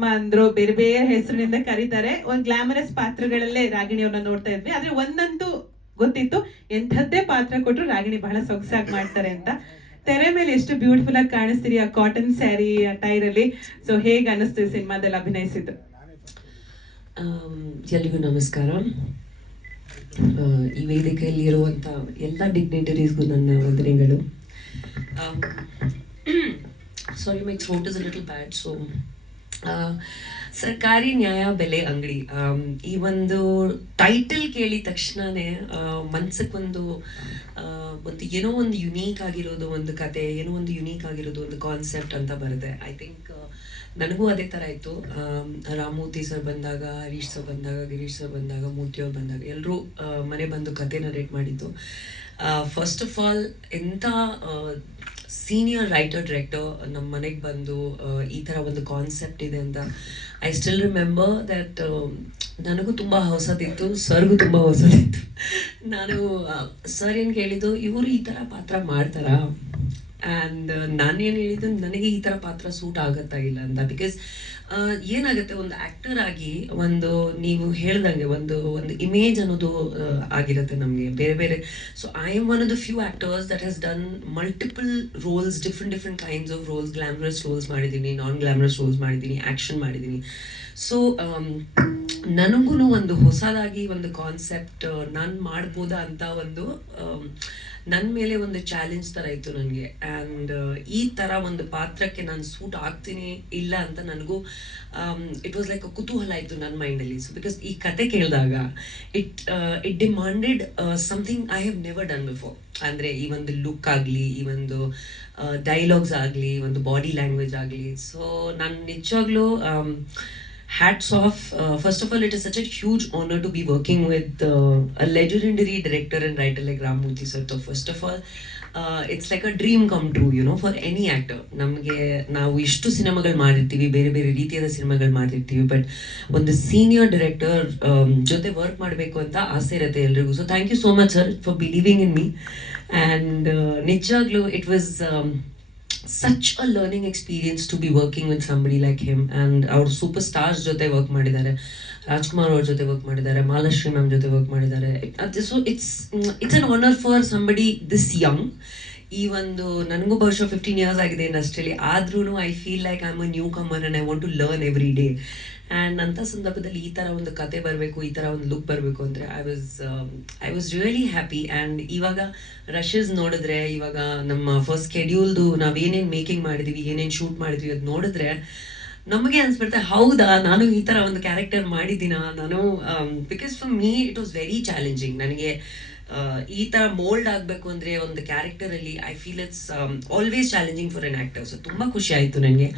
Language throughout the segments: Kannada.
ರಾಗಿಣಿಯಮ್ಮ ಅಂದ್ರು, ಬೇರೆ ಬೇರೆ ಹೆಸರಿನಿಂದ ಕರೀತಾರೆ. ಒಂದ್ ಗ್ಲಾಮರಸ್ ಪಾತ್ರಗಳಲ್ಲೇ ರಾಗಿಣಿಯವ್ರನ್ನ ನೋಡ್ತಾ ಇದ್ವಿ. ಆದ್ರೆ ಒಂದಂತೂ ಗೊತ್ತಿತ್ತು, ಎಂಥದ್ದೇ ಪಾತ್ರ ಕೊಟ್ರು ರಾಗಿಣಿ ಬಹಳ ಸೊಗಸಾಗಿ ಮಾಡ್ತಾರೆ ಅಂತ. ತೆರೆ ಮೇಲೆ ಎಷ್ಟು ಬ್ಯೂಟಿಫುಲ್ ಆಗಿ ಕಾಣಿಸ್ತೀರಿ ಆ ಕಾಟನ್ ಸ್ಯಾರಿ ಟೈರ್ ಅಲ್ಲಿ. ಸೊ ಹೇಗ್ ಅನಿಸ್ತೀವಿ ಸಿನಿಮಾದಲ್ಲಿ ಅಭಿನಯಿಸಿದ್ದು? ಎಲ್ರಿಗೂ ನಮಸ್ಕಾರ. ಈ ವೇದಿಕೆಯಲ್ಲಿ ಇರುವಂಥ ಎಲ್ಲ ಡಿಗ್ನಿಟರೀಸ್ಗೂ ನನ್ನ ವಂದನೆಗಳು. Sorry, my throat is a little bad. So ಸರ್ಕಾರಿ ನ್ಯಾಯ ಬೆಲೆ ಅಂಗಡಿ, ಈ ಒಂದು ಟೈಟಲ್ ಕೇಳಿದ ತಕ್ಷಣನೇ ಮನ್ಸಕ್ಕೆ ಒಂದು ಏನೋ ಒಂದು ಯುನೀಕ್ ಆಗಿರೋದು ಒಂದು ಕತೆ, ಏನೋ ಒಂದು ಯುನೀಕ್ ಆಗಿರೋದು ಒಂದು ಕಾನ್ಸೆಪ್ಟ್ ಅಂತ ಬರುತ್ತೆ. ಐ ಥಿಂಕ್ ನನಗೂ ಅದೇ ಥರ ಇತ್ತು. ರಾಮಮೂರ್ತಿ ಸರ್ ಬಂದಾಗ, ಹರೀಶ್ ಸರ್ ಬಂದಾಗ, ಗಿರೀಶ್ ಸರ್ ಬಂದಾಗ, ಮೂರ್ತಿಯವ್ರು ಬಂದಾಗ ಎಲ್ಲರೂ ಮನೆ ಬಂದು ಕತೆ ನರೇಟ್ ಮಾಡಿದ್ದು. ಫಸ್ಟ್ ಆಫ್ ಆಲ್ ಎಂಥ ಸೀನಿಯರ್ ರೈಟರ್ ಡೈರೆಕ್ಟರ್ ನಮ್ಮ ಮನೆಗೆ ಬಂದು ಈ ಥರ ಒಂದು ಕಾನ್ಸೆಪ್ಟ್ ಇದೆ ಅಂತ. ಐ ಸ್ಟಿಲ್ ರಿಮೆಂಬರ್ ದ್ಯಾಟ್ ನನಗೂ ತುಂಬ ಹೊಸದಿತ್ತು, ಸರ್ಗೂ ತುಂಬ ಹೊಸದಿತ್ತು. ನಾನು ಸರ್ ಏನು ಕೇಳಿದ್ದು, ಇವರು ಈ ಥರ ಪಾತ್ರ ಮಾಡ್ತಾರಾ? ಆ್ಯಂಡ್ ನಾನೇನು ಹೇಳಿದ್ದು, ನನಗೆ ಈ ಥರ ಪಾತ್ರ ಸೂಟ್ ಆಗುತ್ತಾ ಇಲ್ಲ ಅಂತ. ಬಿಕಾಸ್ ಏನಾಗುತ್ತೆ, ಒಂದು ಆ್ಯಕ್ಟರ್ ಆಗಿ ಒಂದು ನೀವು ಹೇಳ್ದಂಗೆ ಒಂದು ಇಮೇಜ್ ಅನ್ನೋದು ಆಗಿರುತ್ತೆ ನಮಗೆ ಬೇರೆ ಬೇರೆ. So I am one of the few actors that has done multiple roles, different kinds of roles. Glamorous roles ಮಾಡಿದ್ದೀನಿ, ನಾನ್ ಗ್ಲಾಮರಸ್ ರೋಲ್ಸ್ ಮಾಡಿದ್ದೀನಿ, ಆ್ಯಕ್ಷನ್ ಮಾಡಿದ್ದೀನಿ. ಸೊ ನನಗೂ ಒಂದು ಹೊಸದಾಗಿ ಒಂದು ಕಾನ್ಸೆಪ್ಟ್ ನಾನು ಮಾಡ್ಬೋದಾ ಅಂತ ಒಂದು ನನ್ನ ಮೇಲೆ ಒಂದು ಚಾಲೆಂಜ್ ಥರ ಇತ್ತು ನನಗೆ. ಆ್ಯಂಡ್ ಈ ಥರ ಒಂದು ಪಾತ್ರಕ್ಕೆ ನಾನು ಸೂಟ್ ಆಗ್ತೀನಿ ಇಲ್ಲ ಅಂತ ನನಗೂ ಇಟ್ ವಾಸ್ ಲೈಕ್ ಕುತೂಹಲ ಇತ್ತು ನನ್ನ ಮೈಂಡಲ್ಲಿ. ಸೊ ಬಿಕಾಸ್ ಈ ಕತೆ ಕೇಳಿದಾಗ it demanded something I have never done before. ಅಂದರೆ ಈ ಒಂದು ಲುಕ್ ಆಗಲಿ, ಈ ಒಂದು ಡೈಲಾಗ್ಸ್ ಆಗಲಿ, ಒಂದು ಬಾಡಿ ಲ್ಯಾಂಗ್ವೇಜ್ ಆಗಲಿ. ಸೊ ನಾನು ನಿಜವಾಗ್ಲೂ hats off. First of all, it is such a huge honor to be working with a legendary director and writer like Ramamurthy sir. So first of all, it's like a dream come true, you know, for any actor. ನಮಗೆ ನಾವು ಇಷ್ಟು ಸಿನಿಮಾಗಳು ಮಾಡಿರ್ತೀವಿ, ಬೇರೆ ಬೇರೆ ರೀತಿಯಾದ ಸಿನಿಮಾಗಳು ಮಾಡಿರ್ತೀವಿ, ಬಟ್ ಒಂದು ಸೀನಿಯರ್ ಡೈರೆಕ್ಟರ್ ಜೊತೆ ವರ್ಕ್ ಮಾಡಬೇಕು ಅಂತ ಆಸೆ ಇರುತ್ತೆ ಎಲ್ರಿಗೂ. So thank you so much sir for believing in me. And ನಿಜವಾಗ್ಲೂ it was such a learning experience to be working with somebody like him. And our superstars ಜೊತೆ ವರ್ಕ್ ಮಾಡಿದ್ದಾರೆ, ರಾಜ್ಕುಮಾರ್ ಅವ್ರ ಜೊತೆ ವರ್ಕ್ ಮಾಡಿದ್ದಾರೆ, ಮಾಲಾಶ್ರೀ ಮ್ಯಾಮ್ ಜೊತೆ ವರ್ಕ್ ಮಾಡಿದ್ದಾರೆ. So it's an honour for somebody this young. ಈ ಒಂದು ನನಗೂ ಬಹುಶಃ 15 years ಆಗಿದೆ ಇಂಡಸ್ಟ್ರಿಯಲ್ಲಿ, ಆದ್ರೂ I feel like I am a newcomer and I want to learn every day. And ಅಂಥ ಸಂದರ್ಭದಲ್ಲಿ ಈ ಥರ ಒಂದು ಕತೆ ಬರಬೇಕು, ಈ ಥರ ಒಂದು ಲುಕ್ ಬರಬೇಕು ಅಂದರೆ I was really happy. And ಇವಾಗ ರಶಸ್ ನೋಡಿದ್ರೆ, ಇವಾಗ ನಮ್ಮ ಫಸ್ಟ್ ಸ್ಕೆಡ್ಯೂಲ್ದು ನಾವು ಏನೇನು ಮೇಕಿಂಗ್ ಮಾಡಿದ್ವಿ, ಏನೇನು ಶೂಟ್ ಮಾಡಿದ್ವಿ ಅದು ನೋಡಿದ್ರೆ ನಮಗೆ ಅನ್ಸ್ಬಿಡ್ತಾರೆ, ಹೌದಾ ನಾನು ಈ ಥರ ಒಂದು ಕ್ಯಾರೆಕ್ಟರ್ ಮಾಡಿದ್ದೀನ ನಾನು. Because for me it was very challenging. ನನಗೆ ಈ ಥರ ಮೋಲ್ಡ್ ಆಗಬೇಕು ಅಂದರೆ ಒಂದು ಕ್ಯಾರೆಕ್ಟರಲ್ಲಿ I feel it's always challenging for N actor. So ತುಂಬ ಖುಷಿ ಆಯಿತು ನನಗೆ.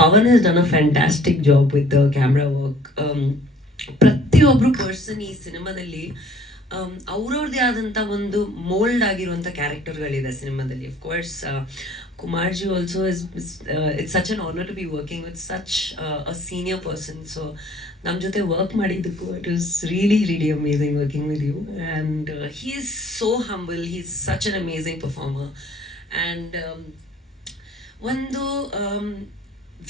Pavan has done a fantastic job with the camera work. ಪ್ರತಿಯೊಬ್ಬರು ಪರ್ಸನ್ ಈ ಸಿನಿಮಾದಲ್ಲಿ ಅವ್ರವ್ರದ್ದೇ ಆದಂಥ ಒಂದು ಮೋಲ್ಡ್ ಆಗಿರುವಂಥ ಕ್ಯಾರೆಕ್ಟರ್ಗಳಿದೆ ಸಿನಿಮಾದಲ್ಲಿ. Of course ಕುಮಾರ್ಜಿ also it's such an honour to be working with such a senior person. So ನಮ್ಮ ಜೊತೆ ವರ್ಕ್ ಮಾಡಿದ್ದಕ್ಕೂ it was really amazing working with you. And he is so humble, he is such an amazing performer. And ಒಂದು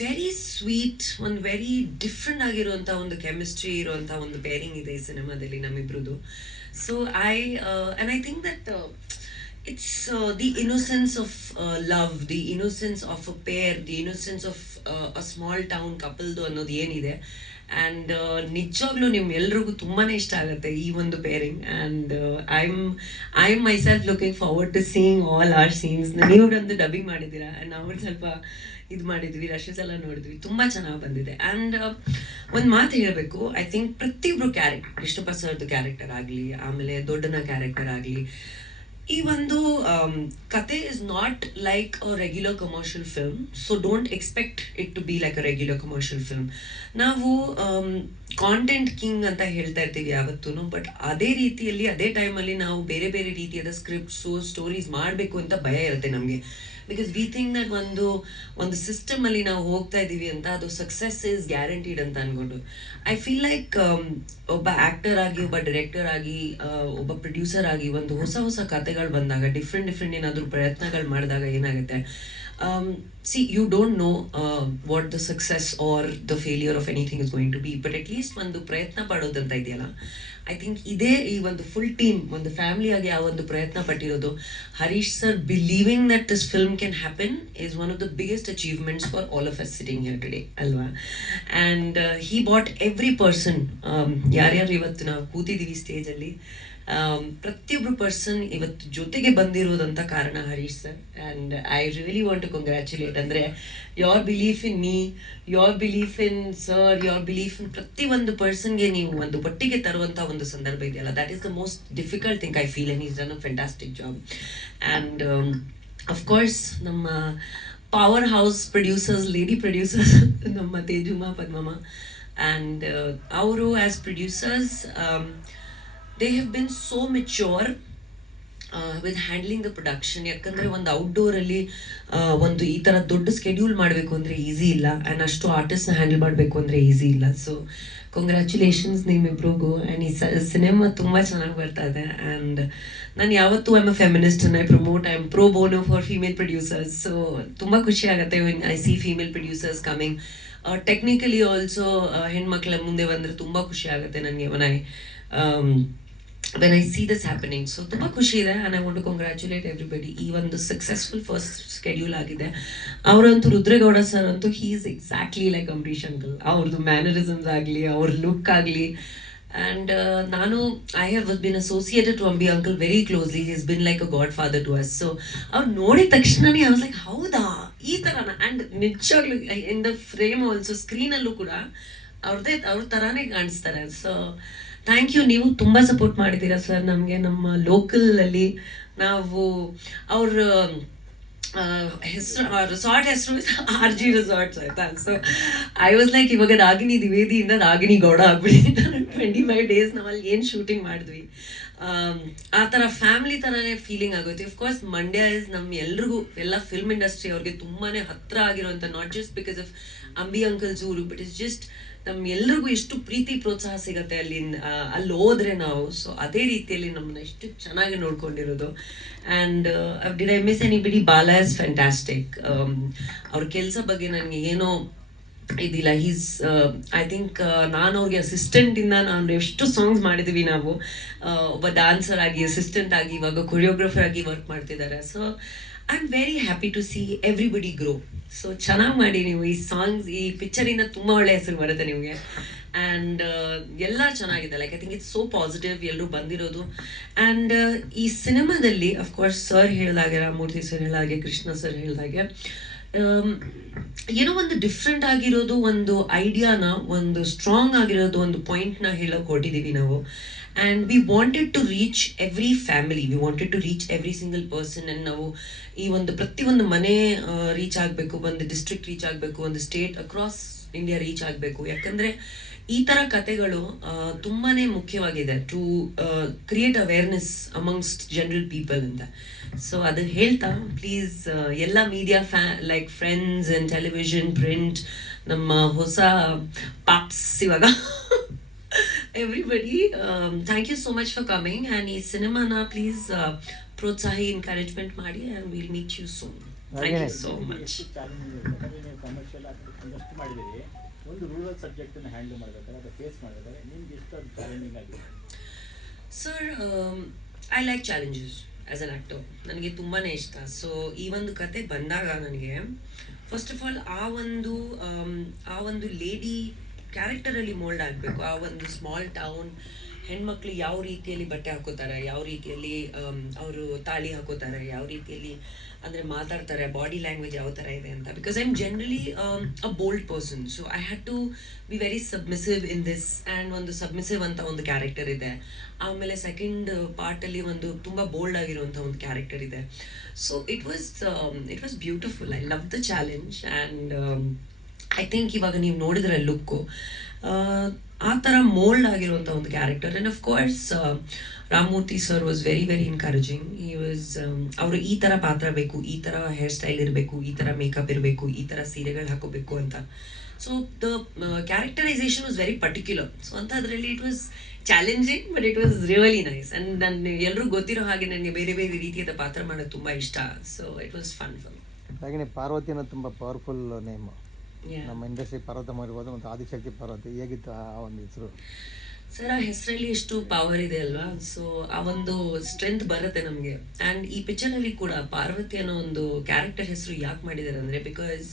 ವೆರಿ ಸ್ವೀಟ್, ಒಂದು ವೆರಿ ಡಿಫ್ರೆಂಟ್ ಆಗಿರುವಂಥ ಒಂದು ಕೆಮಿಸ್ಟ್ರಿ ಇರುವಂಥ ಒಂದು ಪೇರಿಂಗ್ ಇದೆ ಈ ಸಿನಿಮಾದಲ್ಲಿ ನಮ್ಮಿಬ್ರದ್ದು. So I think that it's the innocence of love, the innocence of a pair, the innocence of a small town couple ಅನ್ನೋದು ಏನಿದೆ. ಆ್ಯಂಡ್ ನಿಜವಾಗ್ಲೂ ನಿಮ್ಮೆಲ್ರಿಗೂ ತುಂಬಾ ಇಷ್ಟ ಆಗುತ್ತೆ ಈ ಒಂದು pairing. And I am myself looking forward to seeing all our scenes. ನೀವೊಂದು ಡಬ್ಬಿಂಗ್ ಮಾಡಿದ್ದೀರಾ, ನಾವು ಸ್ವಲ್ಪ ಇದು ಮಾಡಿದ್ವಿ, ರಶಸ್ ಎಲ್ಲ ನೋಡಿದ್ವಿ, ತುಂಬ ಚೆನ್ನಾಗಿ ಬಂದಿದೆ. ಆ್ಯಂಡ್ ಒಂದು ಮಾತು ಹೇಳಬೇಕು, ಐ ಥಿಂಕ್ ಪ್ರತಿಯೊಬ್ಬರು ಕ್ಯಾರೆಕ್ಟರ್, ಕೃಷ್ಣಪ್ಪ ಸರ್ದು ಕ್ಯಾರೆಕ್ಟರ್ ಆಗಲಿ, ಆಮೇಲೆ ದೊಡ್ಡನ ಕ್ಯಾರೆಕ್ಟರ್ ಆಗಲಿ, ಈ ಒಂದು ಕತೆ is not like a regular commercial film. So don't expect it to be like a regular commercial film. ನಾವು ಕಾಂಟೆಂಟ್ ಕಿಂಗ್ ಅಂತ ಹೇಳ್ತಾ ಇರ್ತೀವಿ ಯಾವತ್ತೂ, ಬಟ್ ಅದೇ ರೀತಿಯಲ್ಲಿ ಅದೇ ಟೈಮಲ್ಲಿ ನಾವು ಬೇರೆ ಬೇರೆ ರೀತಿಯಾದ ಸ್ಕ್ರಿಪ್ಟ್ಸು, ಸ್ಟೋರೀಸ್ ಮಾಡಬೇಕು ಅಂತ ಭಯ ಇರುತ್ತೆ ನಮಗೆ. ಬಿಕಾಸ್ ವಿ ಥಿಂಕ್ ದಟ್ ಒಂದು ಸಿಸ್ಟಮಲ್ಲಿ ನಾವು ಹೋಗ್ತಾ ಇದ್ದೀವಿ ಅಂತ ಅದು ಸಕ್ಸಸ್ ಇಸ್ ಗ್ಯಾರಂಟಿಡ್ ಅಂತ ಅನ್ಕೊಂಡು. ಐ ಫೀಲ್ ಲೈಕ್ ಒಬ್ಬ ಆ್ಯಕ್ಟರ್ ಆಗಿ, ಒಬ್ಬ ಡೈರೆಕ್ಟರ್ ಆಗಿ, ಒಬ್ಬ ಪ್ರೊಡ್ಯೂಸರ್ ಆಗಿ ಒಂದು ಹೊಸ ಕತೆಗಳು ಬಂದಾಗ, ಡಿಫ್ರೆಂಟ್ ಏನಾದರೂ ಪ್ರಯತ್ನಗಳು ಮಾಡಿದಾಗ ಏನಾಗುತ್ತೆ, See, you don't know what the success or the failure of anything is going to be, but at least ಒಂದು ಪ್ರಯತ್ನ ಪಡೋದಂತ ಇದೆಯಲ್ಲ, ಐ ಥಿಂಕ್ ಇದೇ ಈ ಒಂದು ಫುಲ್ ಟೀಮ್ ಒಂದು ಫ್ಯಾಮಿಲಿ ಆಗಿ ಆ ಒಂದು ಪ್ರಯತ್ನ ಪಟ್ಟಿರೋದು. Harish sir believing that this film can happen is one of the biggest achievements for all of us sitting here today ಅಲ್ವಾ. And he bought every person, ಯಾರ್ಯಾರು ಇವತ್ತು ನಾವು ಕೂತಿದ್ದೀವಿ ಸ್ಟೇಜಲ್ಲಿ, ಪ್ರತಿಯೊಬ್ಬರು ಪರ್ಸನ್ ಇವತ್ತು ಜೊತೆಗೆ ಬಂದಿರೋದಂತ ಕಾರಣ Harish sir. And I really want to congratulate. ಅಂದರೆ your belief in me, your belief in sir, your belief in ಪ್ರತಿಯೊಂದು ಪರ್ಸನ್ಗೆ ನೀವು ಒಂದು ಒಟ್ಟಿಗೆ ತರುವಂಥ ಒಂದು ಸಂದರ್ಭ ಇದೆಯಲ್ಲ, that is the most difficult thing I feel, and is done a fantastic job. And of course ನಮ್ಮ powerhouse producers, lady producers ನಮ್ಮ ತೇಜುಮಾ ಪದ್ಮಮ್ಮ, ಆ್ಯಂಡ್ ಅವರು as producers they have been so mature with handling the production. ಯಾಕಂದರೆ ಒಂದು ಔಟ್ಡೋರಲ್ಲಿ ಒಂದು ಈ ಥರ ದೊಡ್ಡ ಸ್ಕೆಡ್ಯೂಲ್ ಮಾಡಬೇಕು ಅಂದರೆ ಈಸಿ ಇಲ್ಲ, ಆ್ಯಂಡ್ ಅಷ್ಟು ಆರ್ಟಿಸ್ಟ್ನ ಹ್ಯಾಂಡಲ್ ಮಾಡಬೇಕು ಅಂದರೆ ಈಸಿ ಇಲ್ಲ. ಸೊ ಕಂಗ್ರ್ಯಾಚುಲೇಷನ್ಸ್ ನಿಮ್ಮಿಬ್ರಿಗೂ. ಆ್ಯಂಡ್ ಈ ಸಿನಿಮಾ ತುಂಬ ಚೆನ್ನಾಗಿ ಬರ್ತಾ ಇದೆ. ಆ್ಯಂಡ್ ನಾನು ಯಾವತ್ತೂ I am a feminist, I am pro bono for female producers. So ತುಂಬ ಖುಷಿ ಆಗುತ್ತೆ when I see female producers coming. Technically also ಹೆಣ್ಮಕ್ಳ ಮುಂದೆ ಬಂದರೆ ತುಂಬ ಖುಷಿ ಆಗುತ್ತೆ ನನಗೆ when I see this happening. So ತುಂಬ ಖುಷಿ ಇದೆ, and I want to congratulate everybody. ಈ ಒಂದು ಸಕ್ಸಸ್ಫುಲ್ ಫಸ್ಟ್ ಸ್ಕೆಡ್ಯೂಲ್ ಆಗಿದೆ. ಅವರಂತೂ ರುದ್ರೇಗೌಡ ಸರ್ ಅಂತೂ he is exactly like Ambareesh uncle. ಅವ್ರದ್ದು ಮ್ಯಾನರಿಸಮ್ಸ್ ಆಗಲಿ, ಅವ್ರ ಲುಕ್ ಆಗಲಿ. ಆ್ಯಂಡ್ ನಾನು I have been associated to Ambi uncle very closely. He is been like a godfather to us. So ಅವ್ರು ನೋಡಿದ ತಕ್ಷಣನೇ ಐ ವಾಸ್ ಲೈಕ್ ಹೌದಾ ಈ ಥರನ. ಆ್ಯಂಡ್ ನಿಜವಾಗ್ಲೂ ಇನ್ ದ ಫ್ರೇಮ್ ಆಲ್ಸೋ ಸ್ಕ್ರೀನಲ್ಲೂ ಕೂಡ ಅವ್ರ ಥರಾನೇ ಕಾಣಿಸ್ತಾರೆ. So thank you. ನೀವು ತುಂಬ ಸಪೋರ್ಟ್ ಮಾಡಿದ್ದೀರಾ ಸರ್ ನಮಗೆ. ನಮ್ಮ ಲೋಕಲಲ್ಲಿ ನಾವು ಅವ್ರ ಹೆಸರು ರೆಸಾರ್ಟ್ ಹೆಸರು RG ರೆಸಾರ್ಟ್ಸ್ ಆಯ್ತಾ. ಸೊ ಐ ವಾಸ್ ಲೈಕ್ ಇವಾಗ ರಾಗಿಣಿ ದ್ವಿವೇದಿಯಿಂದ ರಾಗಿಣಿ ಗೌಡ ಆಗ್ಬಿಟ್ಟಿದ್ದಾರೆ. 25 days ನಾವಲ್ಲಿ ಏನು ಶೂಟಿಂಗ್ ಮಾಡಿದ್ವಿ, ಆ ಥರ ಫ್ಯಾಮಿಲಿ ಥರನೇ ಫೀಲಿಂಗ್ ಆಗುತ್ತೆ. ಅಫ್ಕೋರ್ಸ್ ಮಂಡ್ಯ ಇಸ್ ನಮ್ಮ ಎಲ್ರಿಗೂ, ಎಲ್ಲ ಫಿಲ್ಮ್ ಇಂಡಸ್ಟ್ರಿ ಅವ್ರಿಗೆ ತುಂಬಾ ಹತ್ತಿರ ಆಗಿರೋಂಥ, not just because of Ambi uncle's ಊರು, ಬಟ್ ಇಟ್ಸ್ ಜಸ್ಟ್ ನಮ್ಮ ಎಲ್ರಿಗೂ ಎಷ್ಟು ಪ್ರೀತಿ ಪ್ರೋತ್ಸಾಹ ಸಿಗುತ್ತೆ ಅಲ್ಲಿ ಹೋದ್ರೆ ನಾವು. ಸೊ ಅದೇ ರೀತಿಯಲ್ಲಿ ನಮ್ಮನ್ನ ಎಷ್ಟು ಚೆನ್ನಾಗಿ ನೋಡ್ಕೊಂಡಿರೋದು. And did I miss anybody? Bala is fantastic. ಅವ್ರ ಕೆಲಸ ಬಗ್ಗೆ ನನಗೆ ಏನೋ ಇದಿಲ್ಲ. ಹೀಸ್ ಐ ಥಿಂಕ್ ನಾನು ಅವ್ರಿಗೆ ಅಸಿಸ್ಟೆಂಟಿಂದ ನಾನು ಎಷ್ಟು ಸಾಂಗ್ಸ್ ಮಾಡಿದ್ದೀವಿ ನಾವು. ಒಬ್ಬ ಡಾನ್ಸರ್ ಆಗಿ, ಅಸಿಸ್ಟೆಂಟ್ ಆಗಿ, ಇವಾಗ ಕೊರಿಯೋಗ್ರಫರ್ ಆಗಿ ವರ್ಕ್ ಮಾಡ್ತಿದ್ದಾರೆ. So I am very happy to see everybody grow. So ಚೆನ್ನಾಗಿ ಮಾಡಿ ನೀವು ಈ ಸಾಂಗ್ಸ್, ಈ ಪಿಕ್ಚರಿಂದ ತುಂಬ ಒಳ್ಳೆ ಹೆಸರು ಬರುತ್ತೆ ನಿಮಗೆ. ಆ್ಯಂಡ್ ಎಲ್ಲ ಚೆನ್ನಾಗಿದೆ. Like I think it's so positive ಎಲ್ಲರೂ ಬಂದಿರೋದು. ಆ್ಯಂಡ್ ಈ ಸಿನಿಮಾದಲ್ಲಿ ಅಫ್ಕೋರ್ಸ್ ಸರ್ ಹೇಳಿದಾಗೆ, ರಾಮಮೂರ್ತಿ ಸರ್ ಹೇಳಿದಾಗೆ, ಕೃಷ್ಣ ಸರ್ ಹೇಳಿದಾಗೆ, ಏನೋ ಒಂದು ಡಿಫ್ರೆಂಟ್ ಆಗಿರೋದು, ಒಂದು ಐಡಿಯಾನ, ಒಂದು ಸ್ಟ್ರಾಂಗ್ ಆಗಿರೋದು, ಒಂದು ಪಾಯಿಂಟ್ನ ಹೇಳೋಕೆ ಹೊರಟಿದ್ದೀವಿ ನಾವು. And we wanted to reach every family, we wanted to reach every single person. And ನಾವು ಈ ಒಂದು ಪ್ರತಿಯೊಂದು ಮನೆ ರೀಚ್ ಆಗಬೇಕು, ಒಂದು ಡಿಸ್ಟ್ರಿಕ್ಟ್ ರೀಚ್ ಆಗಬೇಕು, ಒಂದು ಸ್ಟೇಟ್ ಅಕ್ರಾಸ್ ಇಂಡಿಯಾ ರೀಚ್ ಆಗಬೇಕು. ಯಾಕಂದರೆ ಈ ಥರ ಕತೆಗಳು ತುಂಬಾ ಮುಖ್ಯವಾಗಿದೆ to create awareness amongst general people ಅಂತ. ಸೊ ಅದು ಹೇಳ್ತಾ ಪ್ಲೀಸ್ ಎಲ್ಲ media like friends and television, print, ನಮ್ಮ ಹೊಸ ಪಾಪ್ಸ್ ಇವಾಗ everybody, thank you so much for coming. And ಈ ಸಿನಿಮಾನ ಪ್ಲೀಸ್ ಪ್ರೋತ್ಸಾಹಿ, ಎನ್ಕರೇಜ್ಮೆಂಟ್ ಮಾಡಿ, and we'll meet you soon. Thank you so much. Commercial ಒಂದಷ್ಟು ಮಾಡಿದ್ದೀರಿ, ಒಂದು ರೂರಲ್ ಸಬ್ಜೆಕ್ಟನ್ನು ಹ್ಯಾಂಡಲ್ ಮಾಡಬೇಕಾದ್ರೆ, ಅದು ಫೇಸ್ ಮಾಡಬೇಕಾದ್ರೆ ನಿಮ್ಗೆ ಎಷ್ಟು ಅದು ಚಾಲೆಂಜಿಂಗ್ ಆಗಿದೆ? Sir, I like challenges as an actor. ನನಗೆ ತುಂಬಾ ಇಷ್ಟ. ಸೊ ಈ ಒಂದು ಕತೆ ಬಂದಾಗ ನನಗೆ ಫಸ್ಟ್ ಆಫ್ ಆಲ್ ಆ ಒಂದು ಲೇಡಿ ಕ್ಯಾರೆಕ್ಟರಲ್ಲಿ ಮೋಲ್ಡ್ ಆಗಬೇಕು. ಆ ಒಂದು ಸ್ಮಾಲ್ ಟೌನ್ ಹೆಣ್ಮಕ್ಳು ಯಾವ ರೀತಿಯಲ್ಲಿ ಬಟ್ಟೆ ಹಾಕೋತಾರೆ, ಯಾವ ರೀತಿಯಲ್ಲಿ ಅವರು ತಾಳಿ ಹಾಕೋತಾರೆ, ಯಾವ ರೀತಿಯಲ್ಲಿ ಅಂದರೆ ಮಾತಾಡ್ತಾರೆ, ಬಾಡಿ ಲ್ಯಾಂಗ್ವೇಜ್ ಯಾವ ಥರ ಇದೆ ಅಂತ. Because I am generally a bold person. So I had to be very submissive in this. And ಒಂದು ಸಬ್ಮಿಸಿವ್ ಅಂತ ಒಂದು ಕ್ಯಾರೆಕ್ಟರ್ ಇದೆ. ಆಮೇಲೆ ಸೆಕೆಂಡ್ ಪಾರ್ಟಲ್ಲಿ ಒಂದು ತುಂಬ ಬೋಲ್ಡ್ ಆಗಿರುವಂಥ ಒಂದು ಕ್ಯಾರೆಕ್ಟರ್ ಇದೆ. So it was beautiful. I love the challenge. And I think ಇವಾಗ ನೀವು ನೋಡಿದ್ರೆ ಲುಕ್ಕು ಆ ಥರ ಮೋಲ್ಡ್ ಆಗಿರುವಂಥ ಒಂದು character. And of course Ramamurthy sir was very very encouraging. ಈ ವಾಸ್ ಅವರು ಈ ಥರ ಪಾತ್ರ ಬೇಕು, ಈ ಥರ ಹೇರ್ ಸ್ಟೈಲ್ ಇರಬೇಕು, ಈ ಥರ ಮೇಕಪ್ ಇರಬೇಕು, ಈ ಥರ ಸೀರೆಗಳು ಹಾಕೋಬೇಕು ಅಂತ. So the characterisation was very particular. So ಅಂಥದ್ರಲ್ಲಿ it was challenging, but it was really nice. And ನಾನು ಎಲ್ಲರೂ ಗೊತ್ತಿರೋ ಹಾಗೆ ನನಗೆ ಬೇರೆ ಬೇರೆ ರೀತಿಯಾದ ಪಾತ್ರ ಮಾಡೋದು ತುಂಬ ಇಷ್ಟ. So it was fun for me. ಹಾಗೆಯೇ ಪಾರ್ವತಿ ಅನ್ನೋದು ತುಂಬ ಪವರ್ಫುಲ್ ನೇಮ್. Yeah. ನಮ್ಮ ಇಂಡಸ್ಟ್ರಿ ಪಾರ್ವತಮ್ಮ ಇರ್ಬೋದು ಮತ್ತು ಆದಿಶಕ್ತಿ ಪಾರ್ವತಿ, ಹೇಗಿತ್ತು ಆ ಒಂದು ಹೆಸರು? ಸರ್ ಆ ಹೆಸರಲ್ಲಿ ಎಷ್ಟು ಪವರ್ ಇದೆ ಅಲ್ವಾ, ಸೊ ಆ ಒಂದು ಸ್ಟ್ರೆಂತ್ ಬರುತ್ತೆ ನಮಗೆ. ಆ್ಯಂಡ್ ಈ ಪಿಕ್ಚರಲ್ಲಿ ಕೂಡ ಪಾರ್ವತಿ ಅನ್ನೋ ಒಂದು ಕ್ಯಾರೆಕ್ಟರ್ ಹೆಸರು ಯಾಕೆ ಮಾಡಿದ್ದಾರೆ ಅಂದರೆ, ಬಿಕಾಸ್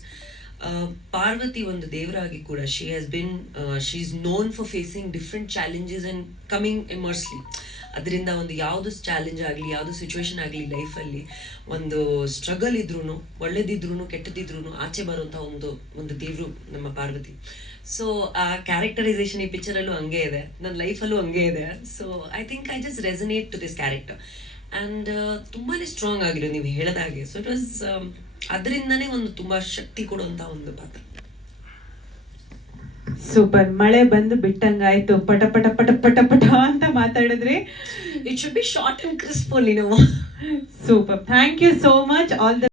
ಪಾರ್ವತಿ ಒಂದು ದೇವರಾಗಿ ಕೂಡ she is known for facing different challenges and coming immensely. ಅದರಿಂದ ಒಂದು ಯಾವುದು ಚಾಲೆಂಜ್ ಆಗಲಿ, ಯಾವುದು ಸಿಚುವೇಶನ್ ಆಗಲಿ ಲೈಫಲ್ಲಿ ಒಂದು ಸ್ಟ್ರಗಲ್ ಇದ್ರೂ, ಒಳ್ಳೇದಿದ್ರೂ ಕೆಟ್ಟದಿದ್ರೂ ಆಚೆ ಬರುವಂಥ ಒಂದು ದೇವರು ನಮ್ಮ ಪಾರ್ವತಿ. ಸೊ ಆ ಕ್ಯಾರೆಕ್ಟರೈಸೇಷನ್ ಈ ಪಿಕ್ಚರಲ್ಲೂ ಹಂಗೆ ಇದೆ, ನನ್ನ ಲೈಫಲ್ಲೂ ಹಂಗೆ ಇದೆ. So I think I just resonate to this character and ತುಂಬಾ ಸ್ಟ್ರಾಂಗ್ ಆಗಿರೋ ನೀವು ಹೇಳಿದ ಹಾಗೆ. ಸೊ ಇಟ್ ವಾಸ್ ಅದರಿಂದನೇ ಒಂದು ತುಂಬ ಶಕ್ತಿ ಕೊಡುವಂಥ ಒಂದು ಪಾತ್ರ. ಸೂಪರ್. ಮಳೆ ಬಂದು ಬಿಟ್ಟಂಗಾಯ್ತು, ಪಟ ಪಟ ಪಟ ಪಟ ಪಟ ಅಂತ ಮಾತಾಡಿದ್ರಿ. It should be short and crisp only. Super. Thank you so much. All the